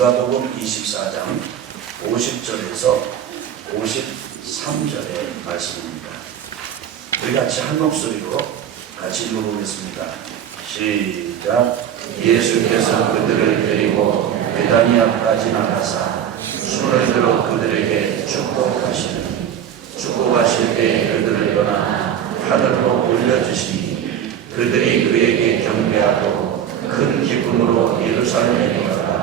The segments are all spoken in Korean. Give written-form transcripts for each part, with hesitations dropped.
누가복음 24장 50절에서 53절의 말씀입니다. 우리 같이 한 목소리로 같이 읽어보겠습니다. 시작. 예수께서 그들을 데리고 베다니아까지 나가사 손을 들어 그들에게 축복하실 때 그들을 떠나 하늘로 올려주시니 그들이 그에게 경배하고 큰 기쁨으로 예루살렘에 돌아가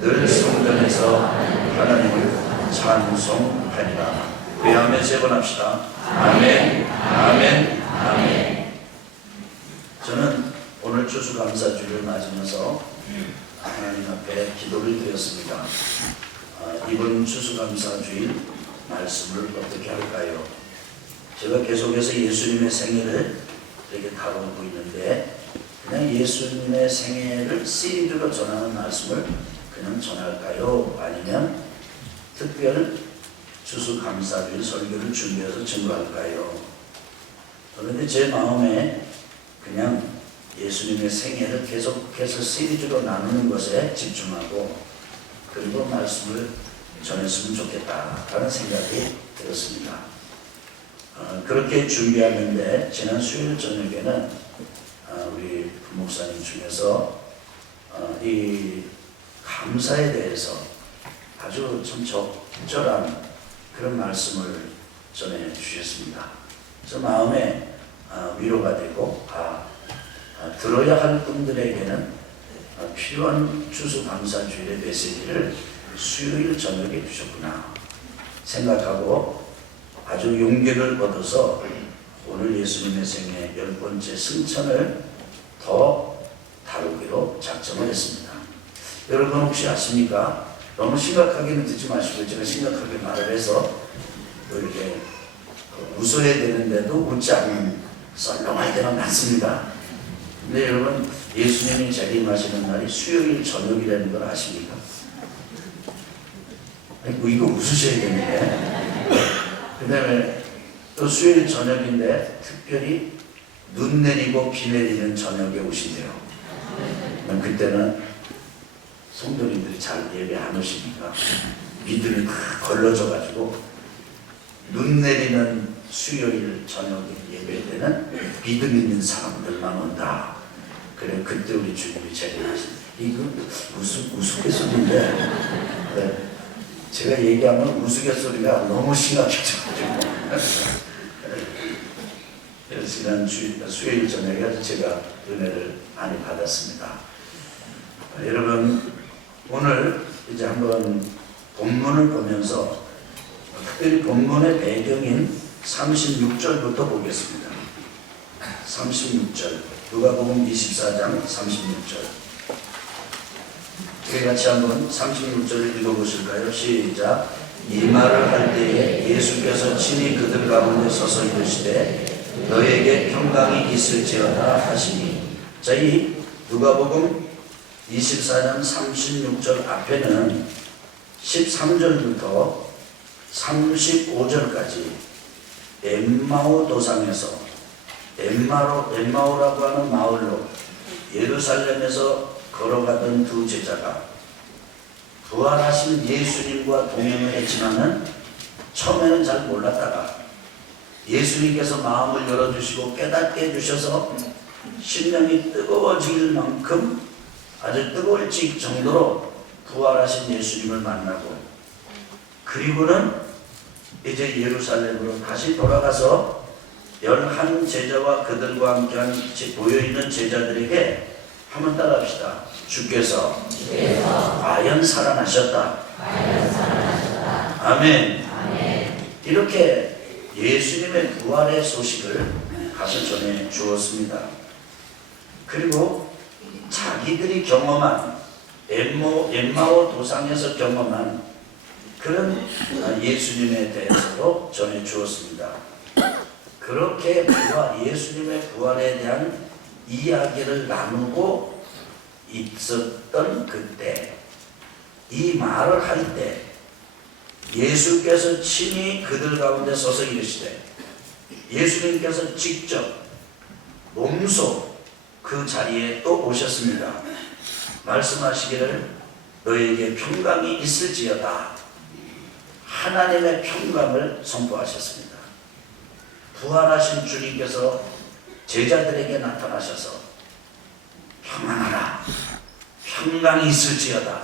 늘 성전에서 하나님을 찬송하니라. 우리 아멘 세 번 합시다. 아멘, 아멘, 아멘. 저는 오늘 추수감사주를 맞으면서 하나님 앞에 기도를 드렸습니다. 이번 추수감사주일 말씀을 어떻게 할까요? 제가 계속해서 예수님의 생애를 이렇게 다루고 있는데 그냥 예수님의 생애를 시리즈로 전하는 말씀을 그냥 전할까요? 아니면 특별 추수감사주일 설교를 준비해서 증거할까요? 그런데 제 마음에 그냥 예수님의 생애를 계속해서 시리즈로 나누는 것에 집중하고 그리고 말씀을 전했으면 좋겠다라는 생각이 들었습니다. 그렇게 준비하는데 지난 수요일 저녁에는 우리 부목사님 중에서 이 감사에 대해서 아주 좀 적절한 그런 말씀을 전해 주셨습니다. 그래서 마음에 위로가 되고 들어야 할 분들에게는 필요한 추수감사주일의 메시지를 수요일 저녁에 주셨구나 생각하고 아주 용기를 얻어서 오늘 예수님의 생애 10번째 승천을 더 다루기로 작정을 했습니다. 여러분 혹시 아십니까? 너무 심각하게는 듣지 마시고 제가 심각하게 말을 해서 이렇게 웃어야 되는데도 웃지 않는 썰렁할 때가 많습니다. 근데 여러분 예수님이 재림하시는 날이 수요일 저녁이라는 걸 아십니까? 이거 웃으셔야 되는데 그 다음에 또 수요일 저녁인데 특별히 눈 내리고 비 내리는 저녁에 오신대요. 그때는 성도님들이 잘 예배 안 오시니까 믿음이 다 걸러져가지고 눈 내리는 수요일 저녁 예배 때는 믿음 있는 사람들만 온다. 그래 그때 우리 주님이 재림하신다. 이거 우스갯소리인데 네. 제가 얘기하면 우스갯소리가 너무 심각해져가지고 지난 수요일 저녁에 제가 은혜를 많이 받았습니다. 여러분 오늘 이제 한번 본문을 보면서 특별히 본문의 배경인 36절부터 보겠습니다. 36절 누가복음 24장 36절 우리 같이 한번 36절을 읽어보실까요? 시작. 이 말을 할 때에 예수께서 친히 그들 가운데 서서 이르시되 너에게 평강이 있을지어다 하시니. 자, 이 누가복음 24장 36절 앞에는 13절부터 35절까지 엠마오 도상에서 엠마오라고 하는 마을로 예루살렘에서 걸어가던 두 제자가 부활하신 예수님과 동행을 했지만은 처음에는 잘 몰랐다가 예수님께서 마음을 열어주시고 깨닫게 해주셔서 심령이 뜨거워질 만큼 아주 뜨거울 정도로 부활하신 예수님을 만나고 그리고는 이제 예루살렘으로 다시 돌아가서 11 제자와 그들과 함께한 모여있는 제자들에게 한번 따라합시다. 주께서 과연 살아나셨다. 아멘. 이렇게 예수님의 부활의 소식을 가서 전해 주었습니다. 그리고 자기들이 경험한 엠마오 도상에서 경험한 그런 예수님에 대해서도 전해 주었습니다. 그렇게 예수님의 부활에 대한 이야기를 나누고 있었던 그때 이 말을 할 때 예수께서 친히 그들 가운데 서서 이르시되 예수님께서 직접 몸소 그 자리에 또 오셨습니다. 말씀하시기를 너에게 평강이 있을지어다. 하나님의 평강을 선포하셨습니다. 부활하신 주님께서 제자들에게 나타나셔서 평안하라, 평강이 있을지어다,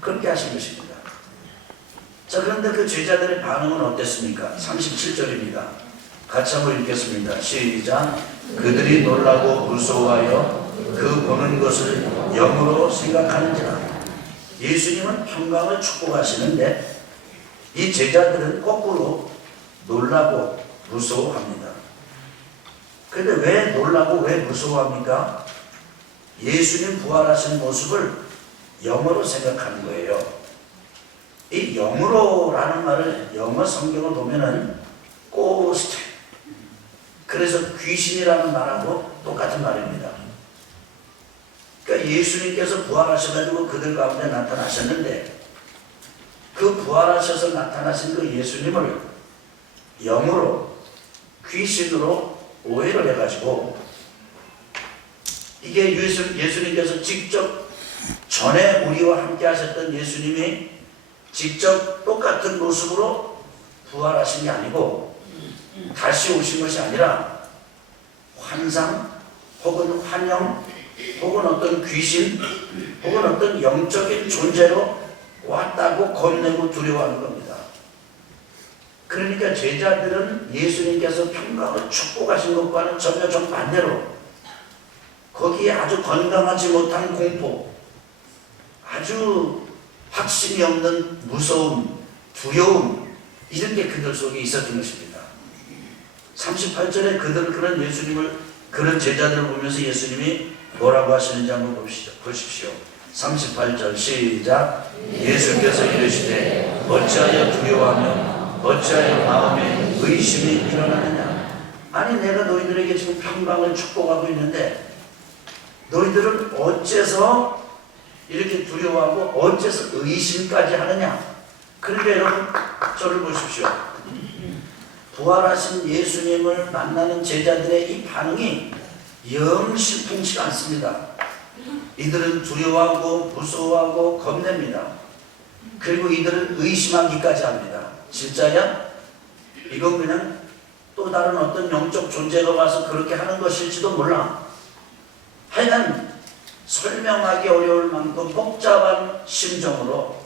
그렇게 하신 것입니다. 자, 그런데 그 제자들의 반응은 어땠습니까? 37절입니다. 같이 한번 읽겠습니다. 시작. 그들이 놀라고 무서워하여 그 보는 것을 영으로 생각하는지라. 예수님은 평강을 축복하시는데 이 제자들은 거꾸로 놀라고 무서워합니다. 그런데 왜 놀라고 왜 무서워합니까? 예수님 부활하신 모습을 영으로 생각하는 거예요. 이 영으로라는 말을 영어 성경을 보면은 ghost, 그래서 귀신이라는 말하고 똑같은 말입니다. 그러니까 예수님께서 부활하셔가지고 그들 가운데 나타나셨는데 그 부활하셔서 나타나신 그 예수님을 영으로, 귀신으로 오해를 해가지고 이게 예수님께서 직접 전에 우리와 함께 하셨던 예수님이 직접 똑같은 모습으로 부활하신 게 아니고 다시 오신 것이 아니라 환상 혹은 환영 혹은 어떤 귀신 혹은 어떤 영적인 존재로 왔다고 겁내고 두려워하는 겁니다. 그러니까 제자들은 예수님께서 평강을 축복하신 것과는 전혀 정반대로 거기에 아주 건강하지 못한 공포, 아주 확신이 없는 무서움, 두려움, 이런 게 그들 속에 있었던 것입니다. 38절에 그들은 그런 예수님을, 그런 제자들을 보면서 예수님이 뭐라고 하시는지 한번 보십시오. 38절 시작. 예수께서 이르시되 어찌하여 두려워하며 어찌하여 마음에 의심이 일어나느냐. 아니 내가 너희들에게 지금 평강을 축복하고 있는데 너희들은 어째서 이렇게 두려워하고 어째서 의심까지 하느냐. 그러니까 여러분 저를 보십시오. 부활하신 예수님을 만나는 제자들의 이 반응이 영 신통치가 않습니다. 이들은 두려워하고 무서워하고 겁냅니다. 그리고 이들은 의심하기까지 합니다. 진짜냐? 이건 그냥 또 다른 어떤 영적 존재가 와서 그렇게 하는 것일지도 몰라. 하여간 설명하기 어려울 만큼 복잡한 심정으로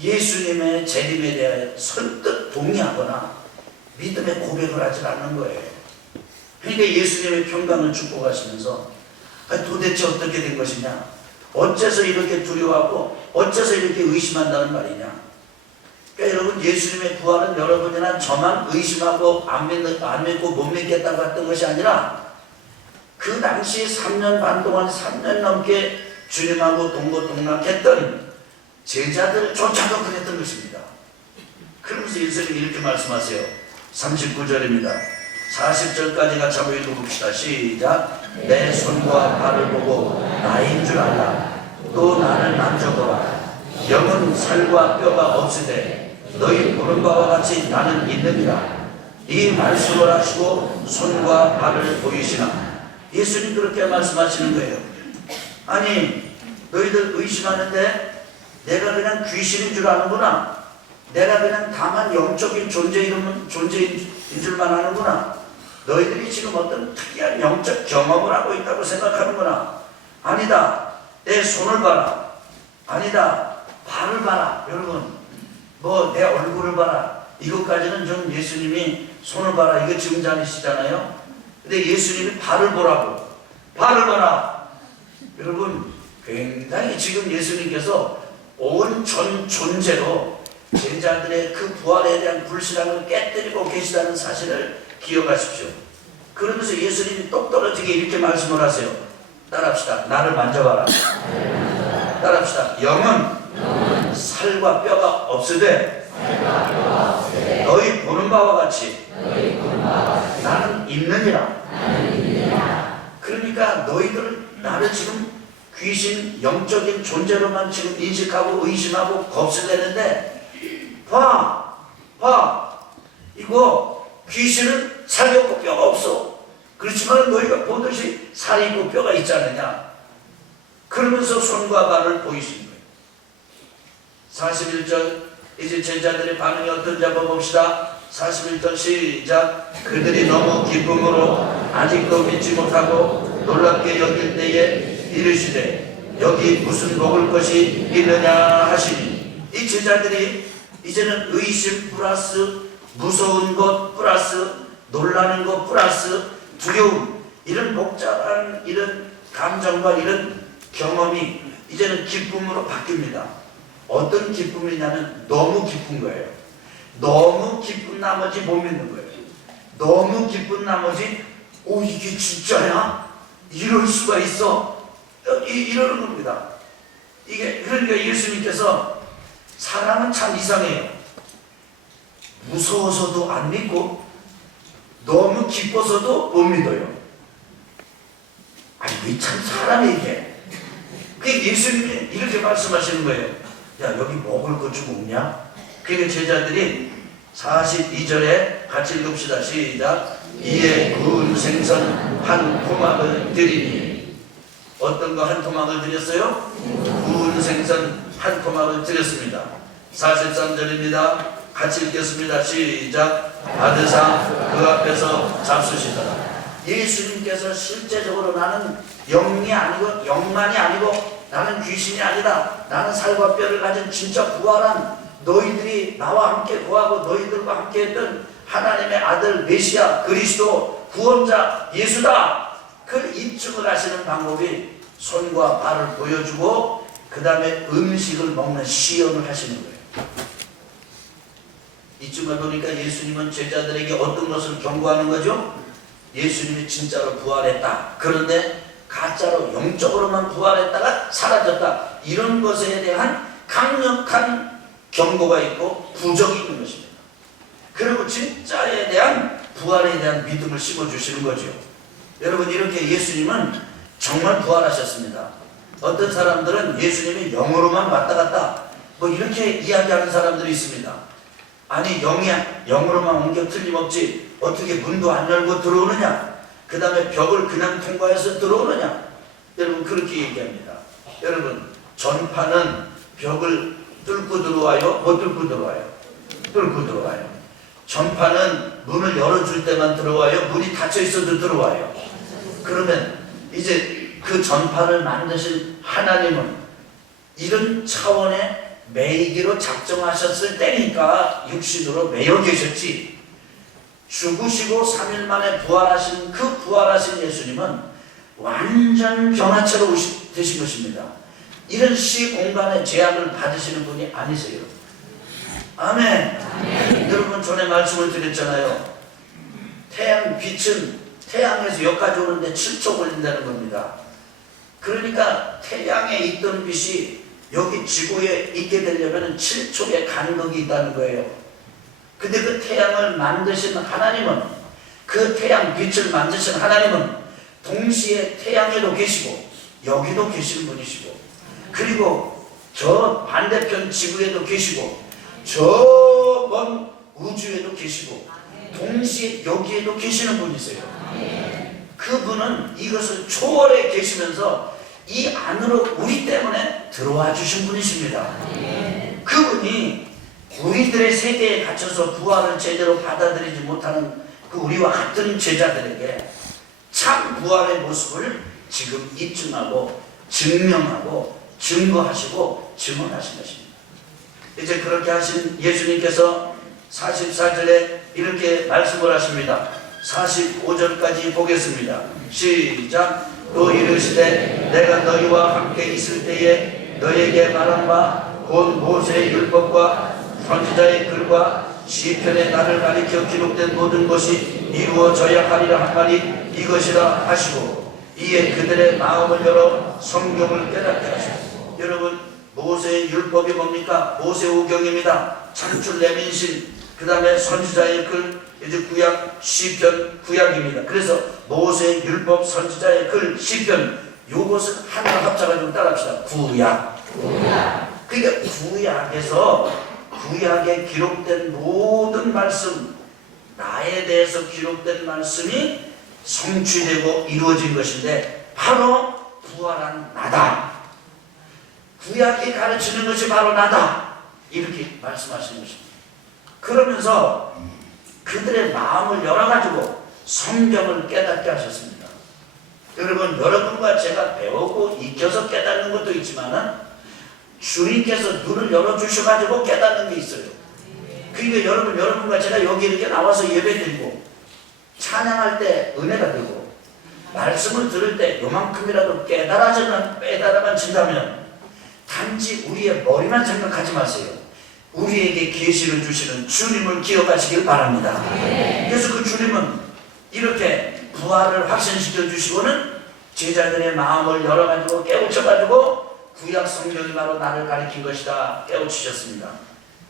예수님의 재림에 대하여 선뜻 동의하거나 믿음의 고백을 하지 않는 거예요. 그러니까 예수님의 평강을 축복하시면서 도대체 어떻게 된 것이냐? 어째서 이렇게 두려워하고 어째서 이렇게 의심한다는 말이냐? 그러니까 여러분 예수님의 부활은 여러분이나 저만 의심하고 안 믿고 못 믿겠다고 했던 것이 아니라 그 당시 3년 반 동안 3년 넘게 주님하고 동고동락했던 제자들조차도 그랬던 것입니다. 그러면서 예수님이 이렇게 말씀하세요. 39절입니다. 40절까지 같이 한번 읽어봅시다. 시작. 내 손과 발을 보고 나인 줄 알라. 또 나를 만져보라. 영은 살과 뼈가 없으되 너희 보는 바와 같이 나는 있느니라. 이 말씀을 하시고 손과 발을 보이시나. 예수님 그렇게 말씀하시는 거예요. 아니 너희들 의심하는데 내가 그냥 귀신인 줄 아는구나. 내가 그냥 다만 영적인 존재인 줄만 아는구나. 너희들이 지금 어떤 특이한 영적 경험을 하고 있다고 생각하는구나. 아니다. 내 손을 봐라. 아니다. 발을 봐라. 여러분 뭐 내 얼굴을 봐라. 이것까지는 좀 예수님이 손을 봐라 이거 증자하시잖아요. 근데 예수님이 발을 보라고. 발을 봐라. 여러분 굉장히 지금 예수님께서 온 전 존재로 제자들의 그 부활에 대한 불신앙을 깨뜨리고 계시다는 사실을 기억하십시오. 그러면서 예수님이 똑 떨어지게 이렇게 말씀을 하세요. 따라합시다. 나를 만져봐라. 따라합시다. 영은 살과 뼈가 없으되 너희 보는 바와 같이 나는 있느니라. 그러니까 너희들 나를 지금 귀신 영적인 존재로만 지금 인식하고 의심하고 겁쓰대는데 봐 이거 귀신은 살이 없고 뼈가 없어. 그렇지만 너희가 보듯이 살이 있고 뼈가 있지 않느냐. 그러면서 손과 발을 보이신 거예요. 41절 이제 제자들의 반응이 어떤지 한번 봅시다. 41절 시작. 그들이 너무 기쁨으로 아직도 믿지 못하고 놀랍게 여길 때에 이르시되 여기 무슨 먹을 것이 있느냐 하시니, 이 제자들이 이제는 의심 플러스 무서운 것 플러스 놀라는 것 플러스 두려움, 이런 복잡한 이런 감정과 이런 경험이 이제는 기쁨으로 바뀝니다. 어떤 기쁨이냐면 너무 기쁜 거예요. 너무 기쁜 나머지 못 믿는 거예요. 너무 기쁜 나머지 오 이게 진짜야? 이럴 수가 있어? 이러는 겁니다. 이게 그러니까 예수님께서 사람은 참 이상해요. 무서워서도 안 믿고 너무 기뻐서도 못 믿어요. 아니 왜 참 사람이 이게. 그 예수님이 이렇게 말씀하시는 거예요. 야 여기 먹을 것 좀 없냐? 그러니까 제자들이 42절에 같이 읽읍시다. 시작. 이에 구운 생선 한 토막을 드리니. 어떤 거 한 토막을 드렸어요? 구운 생선 한 토막을 드렸습니다. 43절입니다. 같이 읽겠습니다. 시작. 받으사 그 앞에서 잡수시더라. 예수님께서 실제적으로 나는 영이 아니고 영만이 아니고 나는 귀신이 아니다. 나는 살과 뼈를 가진 진짜 부활한 너희들이 나와 함께 구하고 너희들과 함께 했던 하나님의 아들 메시아 그리스도 구원자 예수다. 그 입증을 하시는 방법이 손과 발을 보여주고 그 다음에 음식을 먹는 시연을 하시는 거예요. 이쯤을 보니까 예수님은 제자들에게 어떤 것을 경고하는 거죠? 예수님이 진짜로 부활했다. 그런데 가짜로 영적으로만 부활했다가 사라졌다. 이런 것에 대한 강력한 경고가 있고 부적이 있는 것입니다. 그리고 진짜에 대한 부활에 대한 믿음을 심어주시는 거죠. 여러분 이렇게 예수님은 정말 부활하셨습니다. 어떤 사람들은 예수님이 영으로만 왔다 갔다 뭐 이렇게 이야기하는 사람들이 있습니다. 아니 영으로만 온 게 틀림없지 어떻게 문도 안 열고 들어오느냐, 그 다음에 벽을 그냥 통과해서 들어오느냐. 여러분 그렇게 얘기합니다. 여러분 전파는 벽을 뚫고 들어와요? 못 뚫고 들어와요? 뚫고 들어와요. 전파는 문을 열어줄 때만 들어와요? 문이 닫혀 있어도 들어와요. 그러면 이제 그 전파를 만드신 하나님은 이런 차원의 매이기로 작정하셨을 때니까 육신으로 매여 계셨지, 죽으시고 3일 만에 부활하신 그 부활하신 예수님은 완전 변화체로 되신 것입니다. 이런 시공간의 제약을 받으시는 분이 아니세요. 아멘. 아멘. 여러분 전에 말씀을 드렸잖아요. 태양 빛은 태양에서 여기까지 오는데 7초 걸린다는 겁니다. 그러니까 태양에 있던 빛이 여기 지구에 있게 되려면 7초의 간격이 있다는 거예요. 근데 그 태양을 만드신 하나님은, 그 태양 빛을 만드신 하나님은 동시에 태양에도 계시고 여기도 계신 분이시고, 그리고 저 반대편 지구에도 계시고 저 먼 우주에도 계시고 동시에 여기에도 계시는 분이세요. 그분은 이것을 초월해 계시면서 이 안으로 우리 때문에 들어와 주신 분이십니다. 그분이 우리들의 세계에 갇혀서 부활을 제대로 받아들이지 못하는 그 우리와 같은 제자들에게 참 부활의 모습을 지금 입증하고 증명하고 증거하시고 증언하신 것입니다. 이제 그렇게 하신 예수님께서 44절에 이렇게 말씀을 하십니다. 45절까지 보겠습니다. 시작. 또 이르시되 내가 너희와 함께 있을 때에 너희에게 말한 바 곧 모세의 율법과 선지자의 글과 시편에 나를 가리켜 기록된 모든 것이 이루어져야 하리라 한 말이 이것이라 하시고, 이에 그들의 마음을 열어 성경을 깨닫게 하시고. 여러분 모세의 율법이 뭡니까? 모세오경입니다. 창출 레민신, 그 다음에 선지자의 글, 이제 구약 시편 구약입니다. 그래서 모세의 율법, 선지자의 글, 시편, 요것을 하나 합쳐가지고 따라합시다. 구약. 그러니까 구약에 기록된 모든 말씀, 나에 대해서 기록된 말씀이 성취되고 이루어진 것인데 바로 부활한 나다. 구약이 가르치는 것이 바로 나다. 이렇게 말씀하시는 것입니다. 그러면서 그들의 마음을 열어가지고 성경을 깨닫게 하셨습니다. 여러분, 여러분과 제가 배우고 익혀서 깨닫는 것도 있지만은 주님께서 눈을 열어주셔가지고 깨닫는 게 있어요. 그러니까 여러분과 제가 여기 이렇게 나와서 예배드리고 찬양할 때 은혜가 되고 말씀을 들을 때 요만큼이라도 깨달아만 진다면 단지 우리의 머리만 생각하지 마세요. 우리에게 계시를 주시는 주님을 기억하시길 바랍니다. 그래서 그 주님은 이렇게 부활을 확신시켜 주시고는 제자들의 마음을 열어가지고 깨우쳐가지고 구약 성경이 바로 나를 가리킨 것이다 깨우치셨습니다.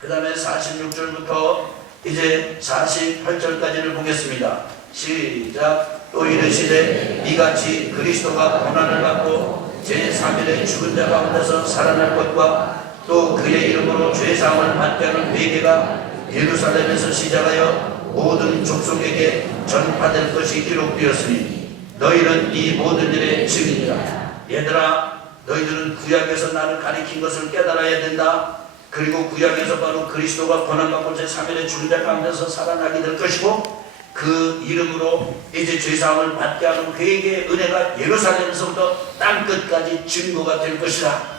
그 다음에 46절부터 이제 48절까지를 보겠습니다. 시작. 또 이르시되 이같이 그리스도가 고난을 받고 제3일에 죽은 자 가운데서 살아날 것과 또 그의 이름으로 죄사함을 받게 하는 회개가 예루살렘에서 시작하여 모든 족속에게 전파될 것이 기록되었으니 너희는 이 모든 일의 증인이라. 얘들아, 너희들은 구약에서 나를 가리킨 것을 깨달아야 된다. 그리고 구약에서 바로 그리스도가 고난받고 제3일에 죽은 자 가운데서 살아나게 될 것이고 그 이름으로 이제 죄사함을 받게 하는 회개의 은혜가 예루살렘에서부터 땅끝까지 증거가 될 것이다.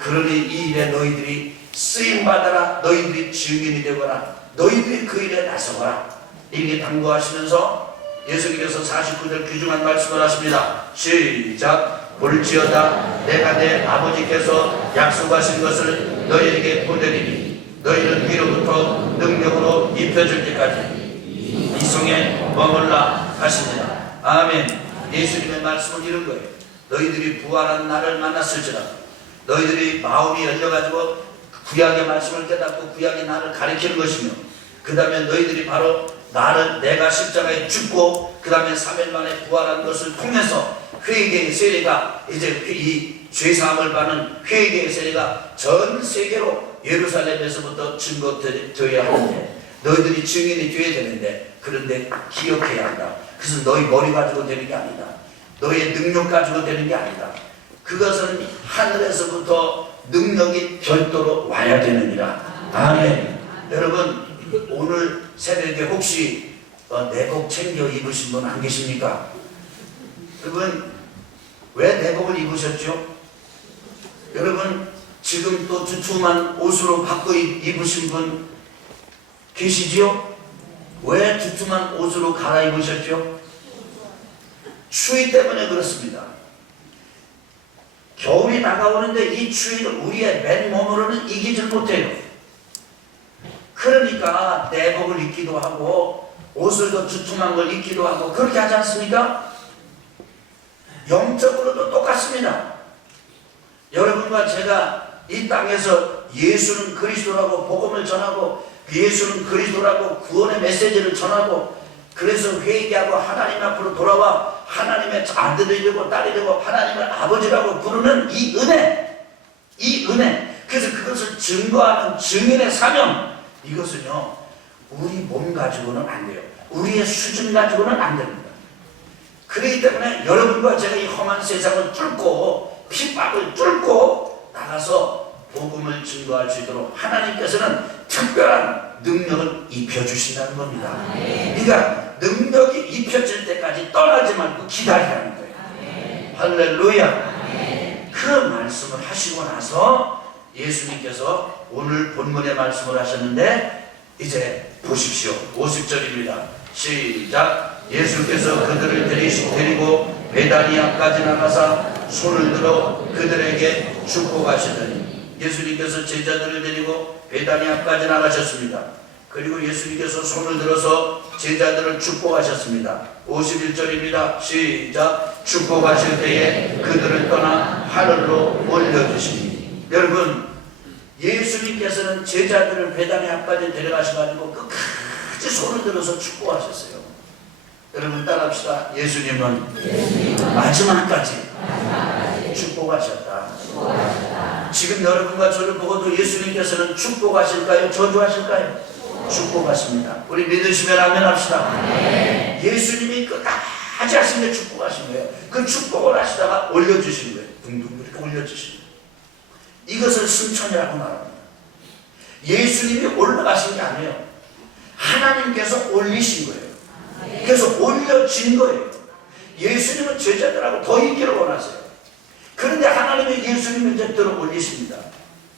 그러니 이 일에 너희들이 쓰임받아라. 너희들이 증인이 되거라. 너희들이 그 일에 나서거라. 이렇게 당부하시면서 예수님께서 49절 귀중한 말씀을 하십니다. 시작. 볼지어다 내가 내 아버지께서 약속하신 것을 너희에게 보내리니 너희는 위로부터 능력으로 입혀질 때까지 이 성에 머물라 하십니다. 아멘. 예수님의 말씀은 이런 거예요. 너희들이 부활한 나를 만났을지라 너희들이 마음이 열려가지고 구약의 말씀을 깨닫고 구약의 나를 가리키는 것이며 그 다음에 너희들이 바로 나를 내가 십자가에 죽고 그 다음에 3일 만에 부활한 것을 통해서 회개의 세례가 이제 이 죄사함을 받는 회개의 세례가 전 세계로 예루살렘에서부터 증거되어야 하는데 너희들이 증인이 되어야 되는데 그런데 기억해야 한다. 그래서 너희 머리 가지고 되는 게 아니다. 너희의 능력 가지고 되는 게 아니다. 그것은 하늘에서부터 능력이 별도로 와야 되느니라. 아멘. 여러분 오늘 새벽에 혹시 내복 챙겨 입으신 분 안 계십니까? 여러분 왜 내복을 입으셨죠? 여러분 지금 또 두툼한 옷으로 바꿔 입으신 분 계시지요? 왜 두툼한 옷으로 갈아입으셨죠? 추위 때문에 그렇습니다. 겨울이 다가오는데 이 추위를 우리의 맨몸으로는 이기질 못해요. 그러니까 내복을 입기도 하고 옷을 더 두툼한 걸 입기도 하고 그렇게 하지 않습니까? 영적으로도 똑같습니다. 여러분과 제가 이 땅에서 예수는 그리스도라고 복음을 전하고 예수는 그리스도라고 구원의 메시지를 전하고 그래서 회개하고 하나님 앞으로 돌아와 하나님의 아들이 되고 딸이 되고 하나님을 아버지라고 부르는 이 은혜 그래서 그것을 증거하는 증인의 사명 이것은요 우리 몸 가지고는 안 돼요. 우리의 수준 가지고는 안 됩니다. 그렇기 때문에 여러분과 제가 이 험한 세상을 뚫고 핍박을 뚫고 나가서 복음을 증거할 수 있도록 하나님께서는 특별한 능력을 입혀주신다는 겁니다. 그러니까 능력이 입혀질 때까지 떠나지 말고 기다리라는 거예요. 할렐루야. 그 말씀을 하시고 나서 예수님께서 오늘 본문의 말씀을 하셨는데 이제 보십시오. 50절입니다. 시작. 예수께서 그들을 데리고 베다니아까지 나가사 손을 들어 그들에게 축복하시더니 예수님께서 제자들을 데리고 베다니아까지 나가셨습니다. 그리고 예수님께서 손을 들어서 제자들을 축복하셨습니다. 51절입니다. 시작. 축복하실 때에 그들을 떠나 하늘로 올려주시니 여러분 예수님께서는 제자들을 베다니아까지 데려가셔가지고 끝까지 손을 들어서 축복하셨어요. 여러분 따라합시다. 예수님은 마지막까지 축복하셨다. 지금 여러분과 저를 보고도 예수님께서는 축복하실까요? 저주하실까요? 축복하십니다. 우리 믿으시면 아멘 합시다. 예수님이 끝까지 하신 게 축복하신 거예요. 그 축복을 하시다가 올려주신 거예요. 둥둥 이렇게 올려주신 거예요. 이것을 승천이라고 말합니다. 예수님이 올라가신 게 아니에요. 하나님께서 올리신 거예요. 그래서 올려진 거예요. 예수님은 제자들하고 더 있기를 원하세요. 그런데 하나님이 예수님을 이제 들어 올리십니다.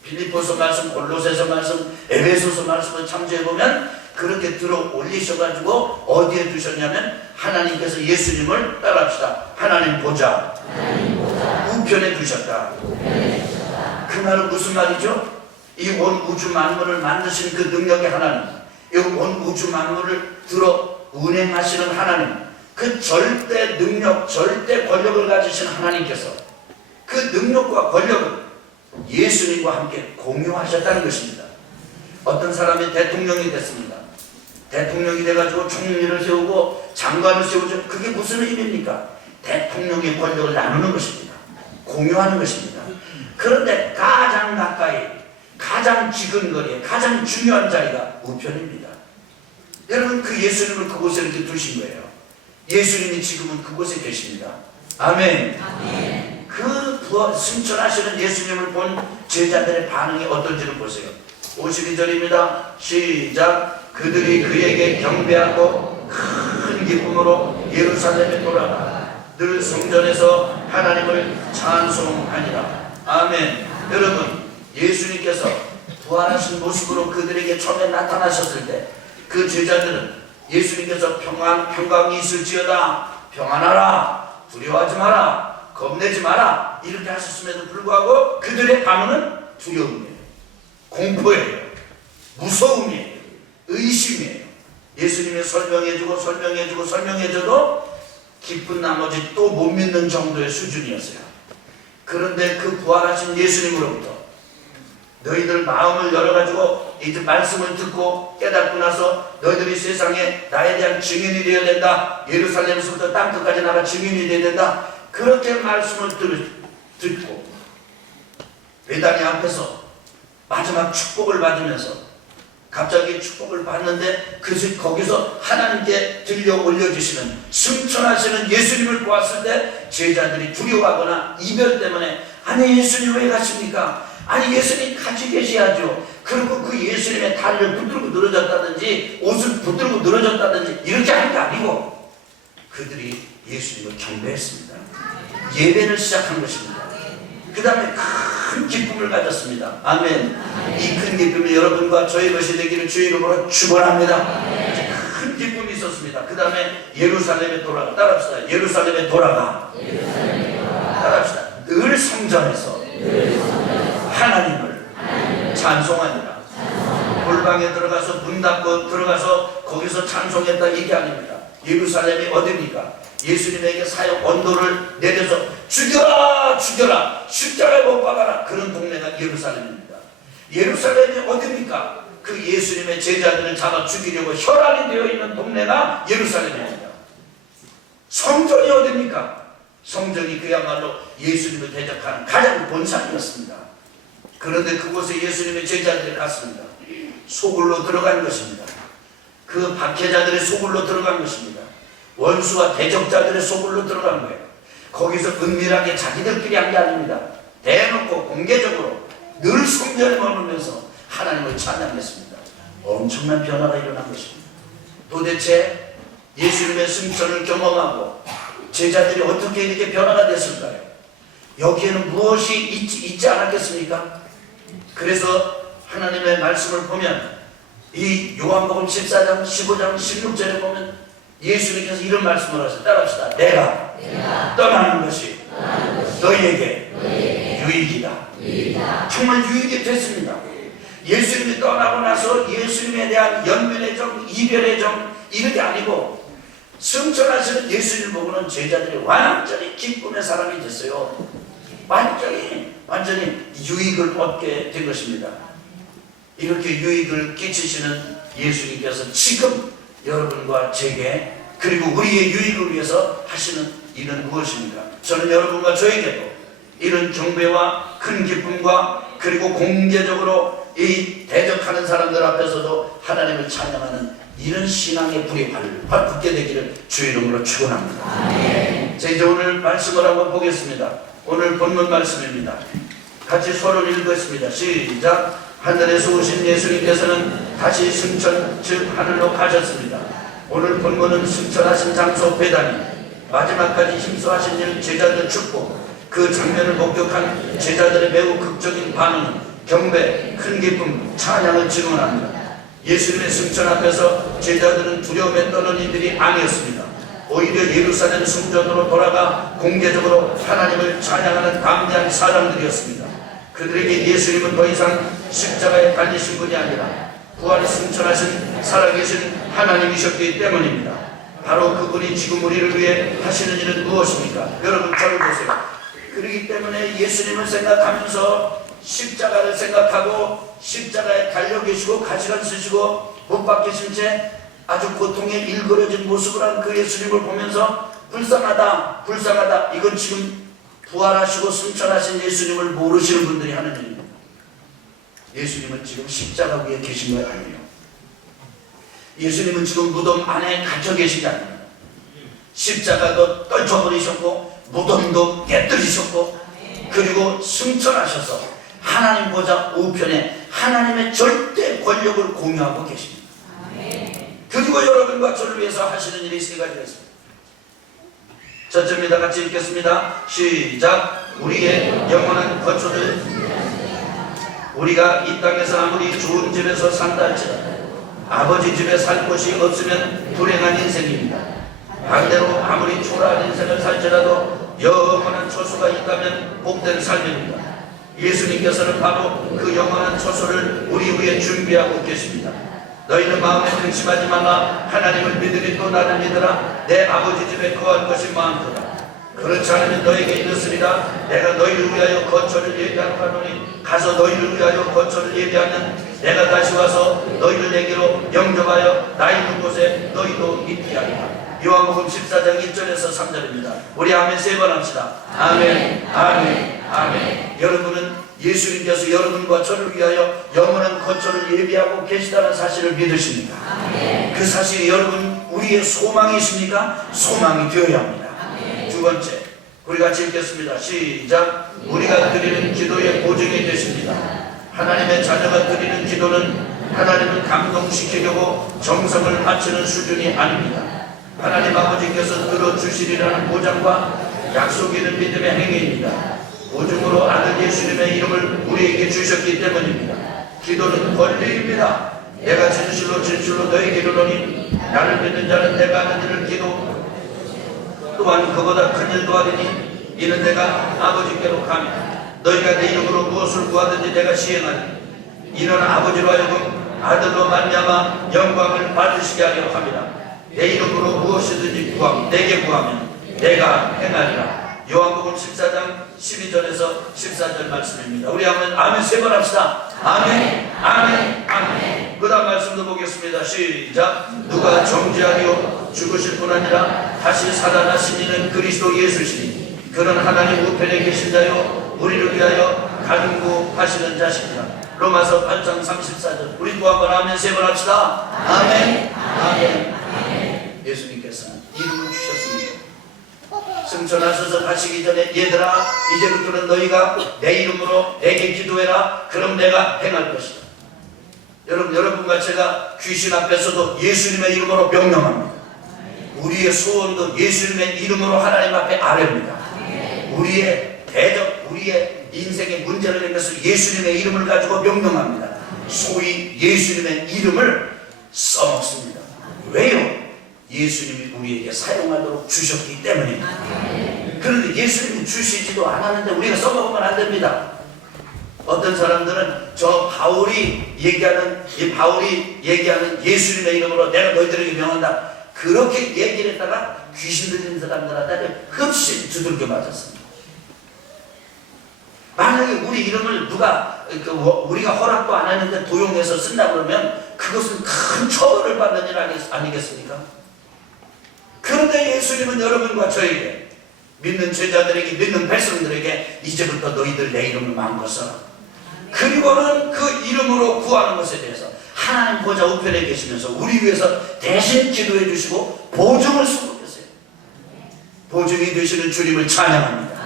빌립보서 말씀, 골로새서 말씀, 에베소서 말씀을 참조해보면 그렇게 들어 올리셔가지고 어디에 두셨냐면 하나님께서 예수님을 따라합시다. 하나님 보좌 우편에 두셨다. 그 말은 무슨 말이죠? 이 온 우주 만물을 만드신 그 능력의 하나님, 이 온 우주 만물을 들어 운행하시는 하나님, 그 절대 능력, 절대 권력을 가지신 하나님께서 그 능력과 권력을 예수님과 함께 공유하셨다는 것입니다. 어떤 사람이 대통령이 됐습니다. 대통령이 돼가지고 총리를 세우고 장관을 세우죠. 그게 무슨 의미입니까? 대통령의 권력을 나누는 것입니다. 공유하는 것입니다. 그런데 가장 가까이, 가장 지근거리에, 가장 중요한 자리가 우편입니다. 여러분, 그 예수님을 그곳에 이렇게 두신 거예요. 예수님이 지금은 그곳에 계십니다. 아멘. 아멘. 그 승천하시는 예수님을 본 제자들의 반응이 어떤지를 보세요. 52절입니다. 시작. 그들이 그에게 경배하고 큰 기쁨으로 예루살렘에 돌아가 늘 성전에서 하나님을 찬송하니라. 아멘. 여러분, 예수님께서 부활하신 모습으로 그들에게 처음에 나타나셨을 때 그 제자들은 예수님께서 평강이 있을지어다, 평안하라, 두려워하지 마라, 겁내지 마라 이렇게 하셨음에도 불구하고 그들의 반응은 두려움이에요, 공포예요, 무서움이에요, 의심이에요. 예수님이 설명해줘도 기쁜 나머지 또 못 믿는 정도의 수준이었어요. 그런데 그 부활하신 예수님으로부터 너희들 마음을 열어가지고 이제 말씀을 듣고 깨닫고 나서 너희들이 세상에 나에 대한 증인이 되어야 된다. 예루살렘에서부터 땅끝까지 나가 증인이 되어야 된다. 그렇게 말씀을 듣고 베다니 앞에서 마지막 축복을 받으면서 갑자기 축복을 받는데 거기서 하나님께 들려 올려주시는 승천하시는 예수님을 보았을 때 제자들이 두려워하거나 이별 때문에 아니 예수님 왜 가십니까? 아니 예수님 같이 계셔야죠. 그리고 그 예수님의 다리를 붙들고 늘어졌다든지 옷을 붙들고 늘어졌다든지 이렇게 하는 게 아니고 그들이 예수님을 경배했습니다. 예배를 시작한 것입니다. 그 다음에 큰 기쁨을 가졌습니다. 아멘. 이 큰 기쁨이 여러분과 저희 것이 되기를 주 이름으로 축원합니다. 큰 기쁨이 있었습니다. 그 다음에 예루살렘에 돌아가. 따라합시다. 예루살렘에 돌아가. 따라합시다. 늘 성전에서 하나님을 찬송하니라. 골방에 들어가서 문 닫고 들어가서 거기서 찬송했다 이게 아닙니다. 예루살렘이 어디입니까? 예수님에게 사형 언도를 내려서 죽여라 죽여라 십자가에 못 박아라 그런 동네가 예루살렘입니다. 예루살렘이 어디입니까? 그 예수님의 제자들을 잡아 죽이려고 혈안이 되어 있는 동네가 예루살렘입니다. 성전이 어디입니까? 성전이 그야말로 예수님을 대적하는 가장 본산이었습니다. 그런데 그곳에 예수님의 제자들이 갔습니다. 소굴로 들어간 것입니다. 그 박해자들의 소굴로 들어간 것입니다. 원수와 대적자들의 소굴로 들어간 거예요. 거기서 은밀하게 자기들끼리 한 게 아닙니다. 대놓고 공개적으로 늘 성전에 머물면서 하나님을 찬양했습니다. 엄청난 변화가 일어난 것입니다. 도대체 예수님의 승천을 경험하고 제자들이 어떻게 이렇게 변화가 됐을까요? 여기에는 무엇이 있지 않았겠습니까? 그래서 하나님의 말씀을 보면 이 요한복음 14장, 15장, 16절에 보면 예수님께서 이런 말씀을 하세요. 따라합시다. 내가 떠나는 것이 너희에게 유익이다. 정말 유익이 됐습니다. 예수님이 떠나고 나서 예수님에 대한 연면의 정, 이별의 정 이런 게 아니고 승천하시는 예수님을 보고는 제자들이 완전히 기쁨의 사람이 됐어요. 완전히 유익을 얻게 된 것입니다. 이렇게 유익을 끼치시는 예수님께서 지금 여러분과 제게 그리고 우리의 유익을 위해서 하시는 일은 무엇입니까? 저는 여러분과 저에게도 이런 경배와 큰 기쁨과 그리고 공개적으로 이 대적하는 사람들 앞에서도 하나님을 찬양하는 이런 신앙의 불이 활 붙게 되기를 주 이름으로 축원합니다. 자, 이제 오늘 말씀을 한번 보겠습니다. 오늘 본문 말씀입니다. 같이 서로 읽겠습니다. 시작. 하늘에서 오신 예수님께서는 다시 승천 즉 하늘로 가셨습니다. 오늘 본문은 승천하신 장소 베다니, 마지막까지 힘써하신 일 제자들 축복, 그 장면을 목격한 제자들의 매우 극적인 반응은 경배, 큰 기쁨, 찬양을 증언합니다. 예수님의 승천 앞에서 제자들은 두려움에 떠는 이들이 아니었습니다. 오히려 예루살렘 성전으로 돌아가 공개적으로 하나님을 찬양하는 담대한 사람들이었습니다. 그들에게 예수님은 더 이상 십자가에 달리신 분이 아니라 부활 승천하신 살아계신 하나님이셨기 때문입니다. 바로 그분이 지금 우리를 위해 하시는 일은 무엇입니까? 여러분 저를 보세요. 그렇기 때문에 예수님을 생각하면서 십자가를 생각하고 십자가에 달려 계시고 가시관 쓰시고 못 박히신 채 아주 고통에 일그러진 모습을 한 그 예수님을 보면서 불쌍하다 불쌍하다, 이건 지금 부활하시고 승천하신 예수님을 모르시는 분들이 하는 일입니다. 예수님은 지금 십자가 위에 계신 거 아니에요. 예수님은 지금 무덤 안에 갇혀 계신 게 아닙니다. 십자가도 떨쳐버리셨고 무덤도 깨뜨리셨고 그리고 승천하셔서 하나님 보좌 우편에 하나님의 절대 권력을 공유하고 계십니다. 그리고 여러분과 저를 위해서 하시는 일이 세 가지가 있습니다. 첫째입니다. 같이 읽겠습니다. 시작. 우리의 영원한 거처를, 우리가 이 땅에서 아무리 좋은 집에서 산다 할지라도 아버지 집에 살 곳이 없으면 불행한 인생입니다. 반대로 아무리 초라한 인생을 살지라도 영원한 처소가 있다면 복된 삶입니다. 예수님께서는 바로 그 영원한 처소를 우리 위해 준비하고 계십니다. 너희는 마음에 근심하지 말라. 하나님을 믿으니 또 나를 믿으라. 내 아버지 집에 거할 것이 많도다. 그렇지 않으면 너에게 이르으리라. 내가 너희를 위하여 거처를 예비하노니 가서 너희를 위하여 거처를 예비하면 내가 다시 와서 너희를 내게로 영접하여 나 있는 곳에 너희도 있게 하리라. 요한복음 14장 1절에서 3절입니다. 우리 아멘 세 번 합시다. 아멘, 아멘, 아멘. 여러분은 예수님께서 여러분과 저를 위하여 영원한 거처를 예비하고 계시다는 사실을 믿으십니까? 아멘. 그 사실이 여러분 우리의 소망이십니까? 소망이 되어야 합니다. 아멘. 두 번째, 우리 같이 읽겠습니다. 시작. 우리가 드리는 기도의 보증이 되십니다. 하나님의 자녀가 드리는 기도는 하나님을 감동시키려고 정성을 바치는 수준이 아닙니다. 하나님 아버지께서 들어주시리라는 보장과 약속이 있는 믿음의 행위입니다. 보증으로 아들 예수님의 이름을 우리에게 주셨기 때문입니다. 기도는 권리입니다. 내가 진실로 진실로 너에게 이르노니 나를 믿는 자는 내가 하는 일을 기도 또한 그보다 큰 일도 하리니 이는 내가 아버지께로 가며 너희가 내 이름으로 무엇을 구하든지 내가 시행하리. 이는 아버지로 하여금 아들로 말미암아 영광을 받으시게 하려 함이라. 내 이름으로 무엇이든지 내게 구하면 내가 행하리라. 요한복음 14장 12절에서 14절 말씀입니다. 우리 한번 아멘 세 번 합시다. 아멘, 아멘, 아멘. 그 다음 말씀도 보겠습니다. 시작. 누가 정죄하리요? 죽으실 뿐 아니라 다시 살아나신 이는 그리스도 예수시니 그는 하나님 우편에 계신 자요 우리를 위하여 간구하시는 자십니다. 로마서 8장 34절. 우리 또 한번 아멘 세 번 합시다. 아멘, 아멘, 아멘. 예수님께서는 이름을 주셨습니다. 승천하셔서 가시기 전에 얘들아 이제부터는 너희가 내 이름으로 내게 기도해라. 그럼 내가 행할 것이다. 여러분과 제가 귀신 앞에서도 예수님의 이름으로 명령합니다. 우리의 소원도 예수님의 이름으로 하나님 앞에 아뢰입니다. 우리의 대적, 우리의 인생의 문제를 내면서 예수님의 이름을 가지고 명령합니다. 소위 예수님의 이름을 써먹습니다. 왜요? 예수님이 우리에게 사용하도록 주셨기 때문입니다. 그런데 예수님이 주시지도 않았는데 우리가 써먹으면 안 됩니다. 어떤 사람들은 저 바울이 얘기하는 예수님의 이름으로 내가 너희들에게 명한다, 그렇게 얘기를 했다가 귀신 들린 사람들한테 흡신 두들겨 맞았습니다. 만약에 우리 이름을 누가 우리가 허락도 안 했는데 도용해서 쓴다 그러면 그것은 큰 처벌을 받는 일 아니겠습니까? 그런데 예수님은 여러분과 저에게, 믿는 제자들에게, 믿는 백성들에게 이제부터 너희들 내 이름을 마음껏 써라. 그리고는 그 이름으로 구하는 것에 대해서 하나님 보좌 우편에 계시면서 우리 위해서 대신 기도해 주시고 보증을 쓰고 계세요. 보증이 되시는 주님을 찬양합니다.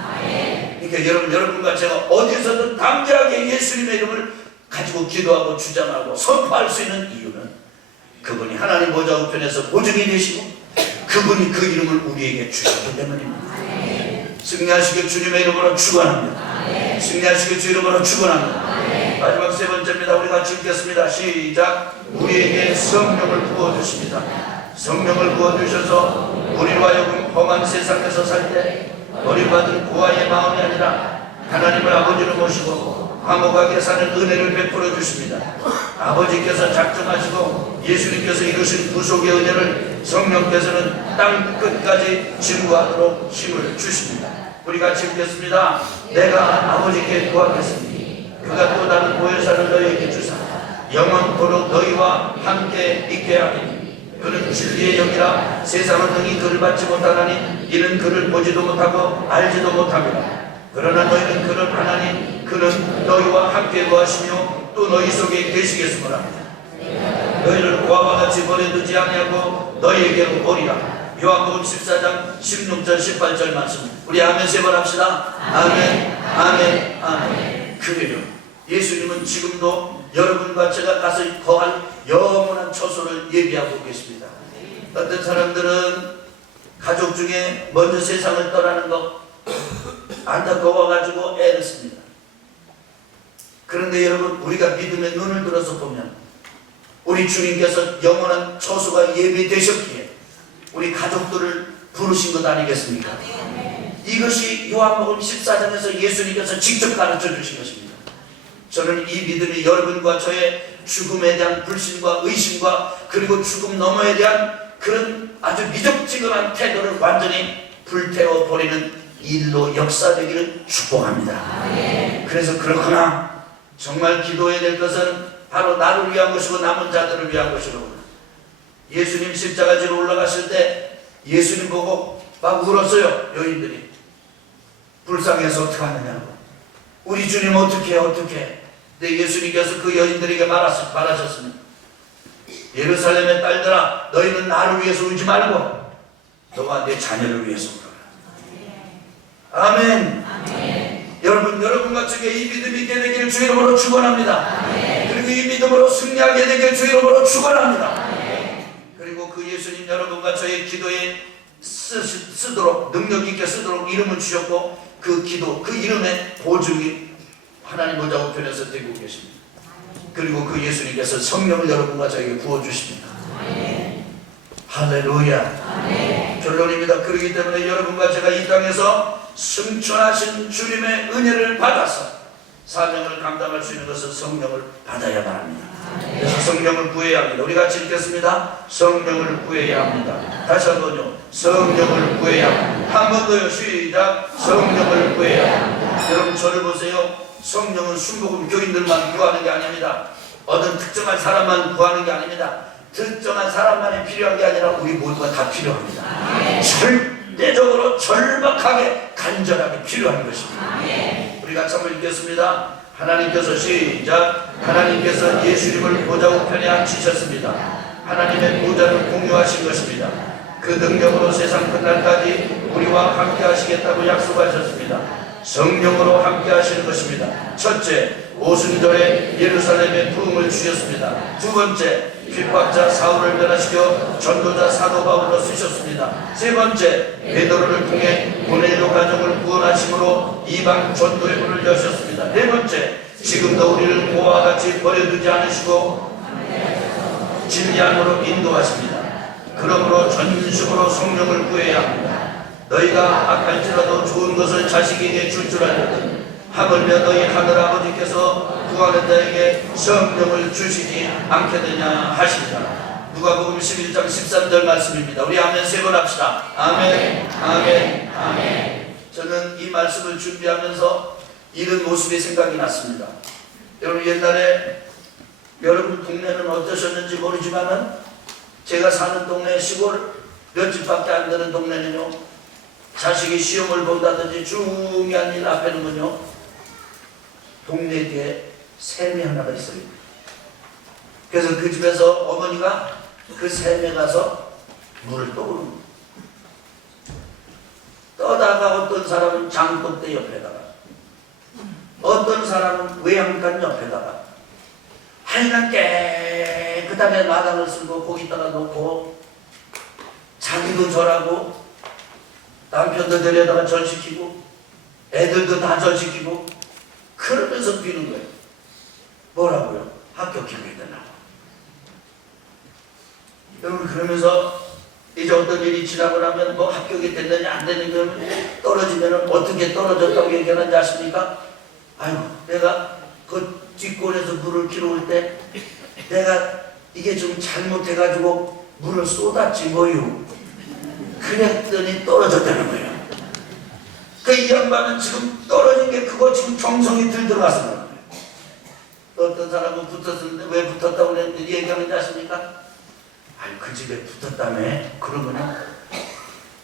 그러니까 여러분과 제가 어디서든 담대하게 예수님의 이름을 가지고 기도하고 주장하고 선포할 수 있는 이유는 그분이 하나님 보좌 우편에서 보증이 되시고 그분이 그 이름을 우리에게 주셨기 때문입니다. 승리하시길 주님의 이름으로 축원합니다. 승리하시길 주 이름으로 축원합니다. 마지막 세 번째입니다. 우리 같이 읽겠습니다. 시작. 우리에게 성령을 부어주십니다. 성령을 부어주셔서 우리로 하여금 험한 세상에서 살 때 버림받은 고아의 마음이 아니라 하나님을 아버지로 모시고 화목하게 사는 은혜를 베풀어 주십니다. 아버지께서 작정하시고 예수님께서 이루신 구속의 은혜를 성령께서는 땅 끝까지 증거하도록 힘을 주십니다. 우리 같이 읽겠습니다. 내가 아버지께 구하겠으니 그가 또 다른 보혜사를 너희에게 주사 영원토록 너희와 함께 있게 하리니 그는 진리의 영이라 세상은 능히 그를 받지 못하나니 이는 그를 보지도 못하고 알지도 못합니다. 그러나 너희는 그를 아나니 그는 너희와 함께 거하시며 또 너희 속에 계시겠으므라. 너희를 고아와 같이 버려두지 아니하고 너희에게로 오리라. 요한복음 14장 16절 18절 말씀. 우리 아멘 세 번 합시다. 아멘 아멘 아멘. 그래요. 예수님은 지금도 여러분과 제가 가서 거할 영원한 처소를 예비하고 계십니다. 어떤 사람들은 가족 중에 먼저 세상을 떠나는 것 안타까워가지고 애를 씁니다. 그런데 여러분, 우리가 믿음의 눈을 들어서 보면 우리 주님께서 영원한 처소가 예비되셨기에 우리 가족들을 부르신 것 아니겠습니까? 이것이 요한복음 14장에서 예수님께서 직접 가르쳐 주신 것입니다. 저는 이 믿음이 여러분과 저의 죽음에 대한 불신과 의심과 그리고 죽음 너머에 대한 그런 아주 미적지근한 태도를 완전히 불태워 버리는 일로 역사되기를 축복합니다. 그래서 그렇구나. 정말 기도해야 될 것은 바로 나를 위한 것이고 남은 자들을 위한 것이로구나. 예수님 십자가지로 올라가실 때 예수님 보고 막 울었어요. 여인들이 불쌍해서 어떡하느냐고. 우리 주님 어떻게 근데 예수님께서 그 여인들에게 말하셨습니다. 예루살렘의 딸들아, 너희는 나를 위해서 울지 말고 너와 내 자녀를 위해서 울어라. 아멘. 여러분과 저에게 이 믿음이 있게 되기를 주 이름으로 축원합니다. 그리고 이 믿음으로 승리하게 되기를 주 이름으로 축원합니다. 그리고 그 예수님 여러분과 저의 기도에 쓰도록 능력 있게 쓰도록 이름을 주셨고 그 기도, 그 이름의 보증이 하나님 보좌 우편에서 되고 계십니다. 그리고 그 예수님께서 성령을 여러분과 저에게 부어주십니다. 할렐루야. 결론입니다. 그렇기 때문에 여러분과 제가 이 땅에서 승천하신 주님의 은혜를 받아서 사명을 감당할 수 있는 것은 성령을 받아야만 합니다. 그래서 성령을 구해야 합니다. 우리 같이 읽겠습니다. 성령을 구해야 합니다. 다시 한번요. 성령을 구해야 합니다. 한 번 더요. 시작. 성령을 구해야 합니다. 여러분 저를 보세요. 성령은 순복음 교인들만 구하는 게 아닙니다. 어떤 특정한 사람만 구하는 게 아닙니다. 특정한 사람만이 필요한 게 아니라 우리 모두가 다 필요합니다. 절대적으로 절박하게 간절하게 필요한 것입니다. 우리 같이 한번 읽겠습니다. 하나님께서 시작. 하나님께서 예수님을 보좌 우편에 앉히셨습니다. 하나님의 보좌를 공유하신 것입니다. 그 능력으로 세상 끝날까지 우리와 함께 하시겠다고 약속하셨습니다. 성령으로 함께 하시는 것입니다. 첫째, 오순절에 예루살렘에 부흥을 주셨습니다. 두 번째, 핍박자 사울을 변화시켜 전도자 사도 바울로 쓰셨습니다. 세 번째, 베드로를 통해 고넬료 가정을 구원하심으로 이방 전도의 문을 여셨습니다. 네 번째, 지금도 우리를 고아와 같이 버려두지 않으시고 진리 안으로 인도하십니다. 그러므로 전심으로 성령을 구해야 합니다. 너희가 악할지라도 좋은 것을 자식에게 줄 줄 알거든 하물며 너희 하늘아버지께서 구하는 자에게 성령을 주시지 않겠느냐 하십니다. 누가복음 11장 13절 말씀입니다. 우리 아멘 세 번 합시다. 아멘 아멘 아멘. 저는 이 말씀을 준비하면서 이런 모습이 생각이 났습니다. 여러분 옛날에 여러분 동네는 어떠셨는지 모르지만은 제가 사는 동네 시골 몇 집밖에 안 되는 동네는요, 자식이 시험을 본다든지 중요한 일 앞에는요 동네 뒤에 샘이 하나가 있어요. 그래서 그 집에서 어머니가 그 샘에 가서 물을 떠오르는 거예요. 떠다가 어떤 사람은 장독대 옆에다가, 어떤 사람은 외양간 옆에다가, 하여간 깨끗하게 마당을 쓸고 거기다가 놓고 자기도 절하고 남편도 데려다가 절시키고 애들도 다 절시키고 그러면서 비는 거예요. 뭐라고요? 합격기록이 되려고. 여러분 그러면서 이제 어떤 일이 지나고 나면 뭐 합격이 됐느냐 안 되느냐 떨어지면 어떻게 떨어졌다고 얘기하는지 아십니까? 아이고 내가 그 뒷골에서 물을 길어올 때 내가 이게 좀 잘못해가지고 물을 쏟았지 뭐요. 그랬더니 떨어졌다는 거예요. 그 이 양반은 지금 떨어진 게 그거 지금 정성이 들어갔습니다. 어떤 사람은 붙었는데 왜 붙었다고 그랬는데 얘기하는지 아십니까? 아니 그 집에 붙었다며? 그러면은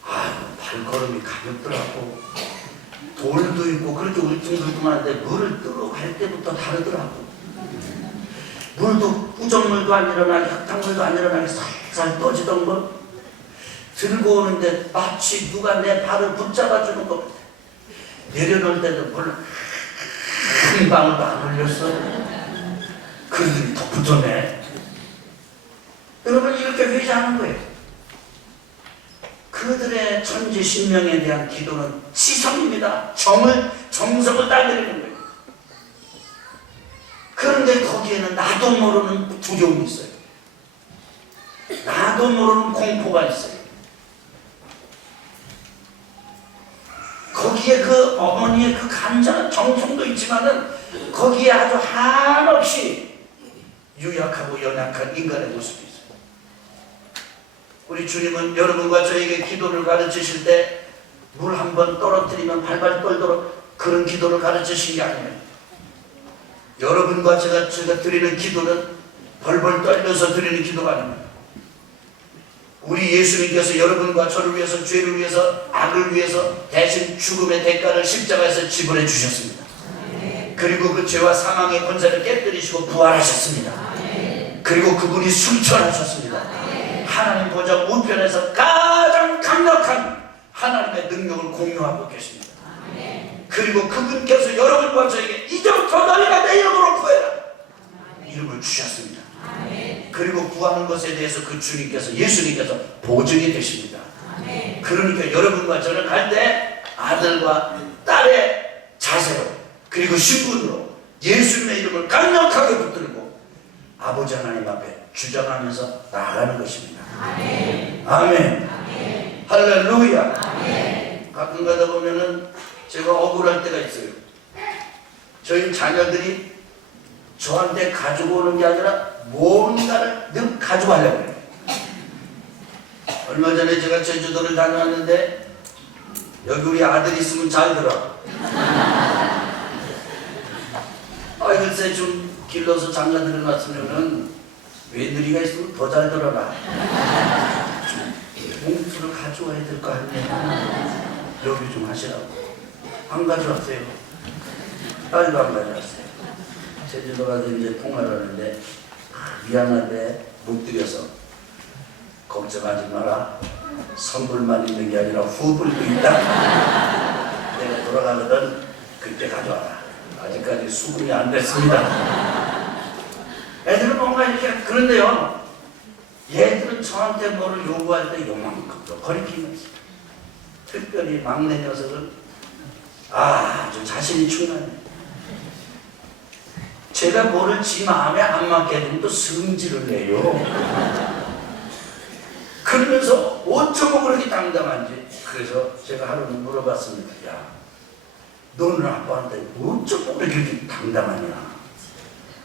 아유 발걸음이 가볍더라고. 돌도 있고 그렇게 울퉁불퉁한데 물을 뜨러 갈 때부터 다르더라고. 물도 꾸정물도 안 일어나게 흙탕물도 안 일어나게 살살 떠지던 걸 들고 오는데 마치 누가 내 발을 붙잡아주는 것 같아. 내려놓을 때도 물을 한 방울도 안 흘렸어. 그러더니 더 붙었네. 여러분 이렇게 회개하는 거예요. 그들의 천지신명에 대한 기도는 지성입니다. 정성을 따르는 거예요. 그런데 거기에는 나도 모르는 두려움이 있어요. 나도 모르는 공포가 있어요. 거기에 그 어머니의 그 간절한 정성도 있지만은 거기에 아주 한없이 유약하고 연약한 인간의 모습이 있어요. 우리 주님은 여러분과 저에게 기도를 가르치실 때 물 한 번 떨어뜨리면 발발 떨도록 그런 기도를 가르치신 게 아니에요. 여러분과 제가 드리는 기도는 벌벌 떨면서 드리는 기도가 아닙니다. 우리 예수님께서 여러분과 저를 위해서 죄를 위해서 악을 위해서 대신 죽음의 대가를 십자가에서 지불해 주셨습니다. 그리고 그 죄와 사망의 권세를 깨뜨리시고 부활하셨습니다. 그리고 그분이 승천하셨습니다. 하나님 보좌 우편에서 가장 강력한 하나님의 능력을 공유하고 계십니다. 그리고 그분께서 여러분과 저에게 이제부터 너희가 내 이름으로 구해라 이름을 주셨습니다. 그리고 구하는 것에 대해서 그 주님께서 예수님께서 보증이 되십니다. 그러니까 여러분과 저는 할 때 아들과 딸의 자세로 그리고 신분으로 예수님의 이름을 강력하게 붙들고 아버지 하나님 앞에 주장하면서 나아가는 것입니다. 아멘. 아멘. 아멘. 할렐루야. 아멘. 가끔 가다 보면은 제가 억울할 때가 있어요. 저희 자녀들이 저한테 가지고 오는 게 아니라 뭔가를 늘 가져가려고 해요. 얼마 전에 제가 제주도를 다녀왔는데 여기 우리 아들이 있으면 잘 들어. 글쎄 좀 길러서 장가 들여놨으면은 외들이가 있으면 더 잘 들어라. 봉투를 가져와야 될 거 아니에요. 여기 좀 하시라고. 안 가져왔어요. 딸도 안 가져왔어요. 제주도 가서 이제 통화를 하는데 미안한데 못 드려서 걱정하지 마라. 선불만 있는 게 아니라 후불도 있다. 내가 돌아가거든 그때 가져와라. 아직까지 수급이 안 됐습니다. 애들은 뭔가 이렇게 그런데요. 얘들은 저한테 뭐를 요구할 때 요만큼도 거리낌이 없어요. 특별히 막내 녀석은 아주 자신이 충만해요. 제가 뭐를 지 마음에 안 맞게 해주면 또 승질을 내요. 그러면서 어쩌고 그렇게 당당한지. 그래서 제가 하루는 물어봤습니다. 야, 너는 아빠한테 어쩌고 그렇게 당당하냐?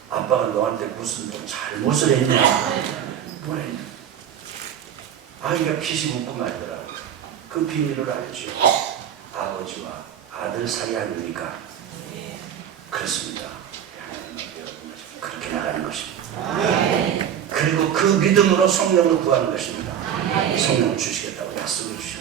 아빠가 너한테 무슨 뭐 잘못을 했냐? 뭐 했냐? 아이가 피식 웃고 말더라. 그 비밀을 알죠. 아버지와 아들 사이 아닙니까? 그렇습니다. 그렇게 나가는 것입니다. 그리고 그 믿음으로 성령을 구하는 것입니다. 성령을 주시겠다고 약속을 주시죠.